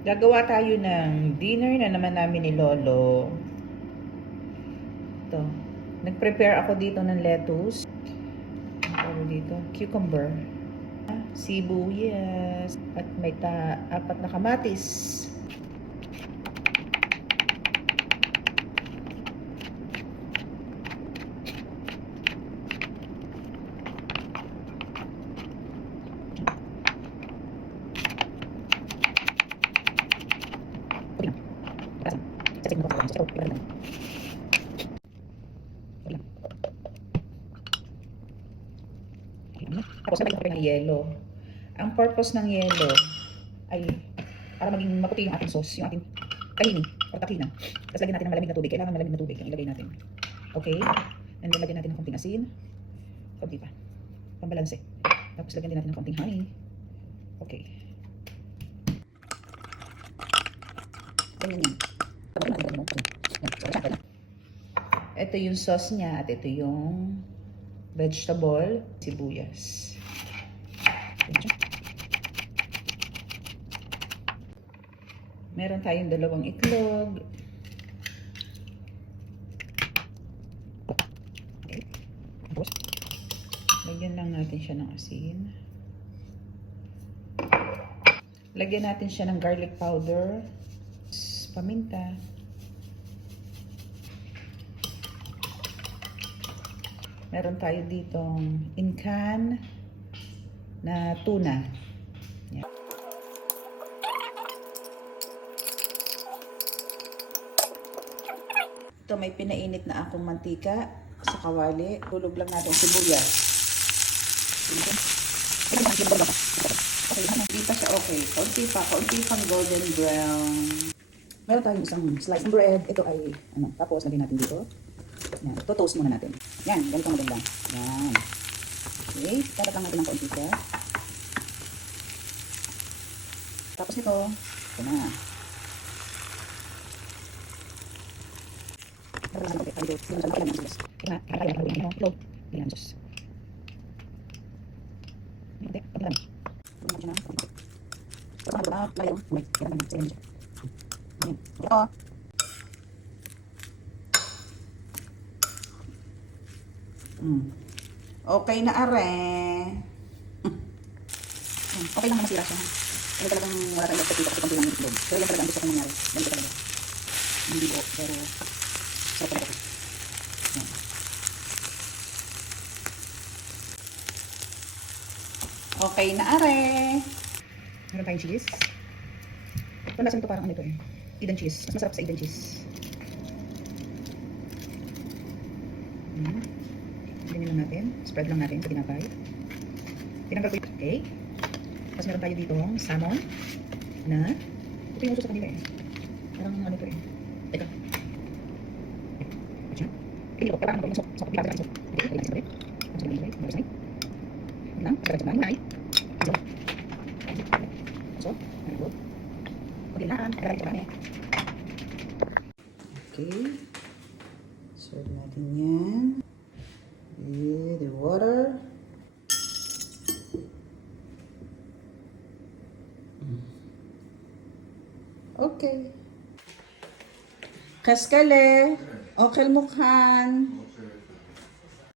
Gagawa tayo ng dinner na naman namin ni Lolo. Ito. Nag-prepare ako dito ng lettuce. Ano dito? Cucumber. Sibuyas. At may 4 na kamatis. Tapos nalagyan ko ng yelo. Ang purpose ng yelo ay para maging maputi yung ating sauce, yung ating tahini o takina. Tapos lagyan natin ng malamig na tubig. Kailangan malamig na tubig yung ilagay natin. Okay? And then lagyan natin ng konting asin. Konti pa. Pambalanse. Tapos lagyan din natin ng konting honey. Okay. Ganyan yan. Ito yung sauce niya at ito yung vegetable, sibuyas. Meron tayong 2 itlog. Okay. Tapos, lagyan lang natin siya ng asin. Lagyan natin siya ng garlic powder, paminta. Meron tayo ditong in-can na tuna. Yan. Ito may pinainit na akong mantika sa kawali. Tulog lang natin sibuyas. Hindi pa siya okay. Kaunti pang golden brown. Meron tayong isang slice ng bread. Ito ay, tapos lagyan natin dito. Yan, to-toast muna natin. Yan, ganito maganda. Yan. Okay, tapat lang natin ng kaunti pa. Tapos ito na. Okay na are. Okay lang na masira siya. Ano talagang wala tayong expect dito kasi konti lang yung itlog. Pero yan talaga ang gusto kong mangyari. Ganito talaga. Hindi buo, pero sarap talaga. Yan. Okay na are. Meron tayong cheese. Ito lasan ito parang ano ito eh. Eden cheese. Mas masarap sa Eden cheese. Ganyan lang natin. Spread lang natin sa tinapay. Tinanggal ko yun. Okay. Tapos meron tayo ditong salmon na ito yung uso sa kanila eh. Parang ano ito eh. Teka. Hindi ko. Parang ano ito yung sa kapila. Hindi. Hindi natin sa kapila. Ang sabi nito eh. Ang side. Hindi lang. Sa kapila. Hinay. So. So. Ano ito? Pagkilaan. Agarang ito kami. Okay. Serve natin yan. The water. Okay. Kaskale. Okay mukhan.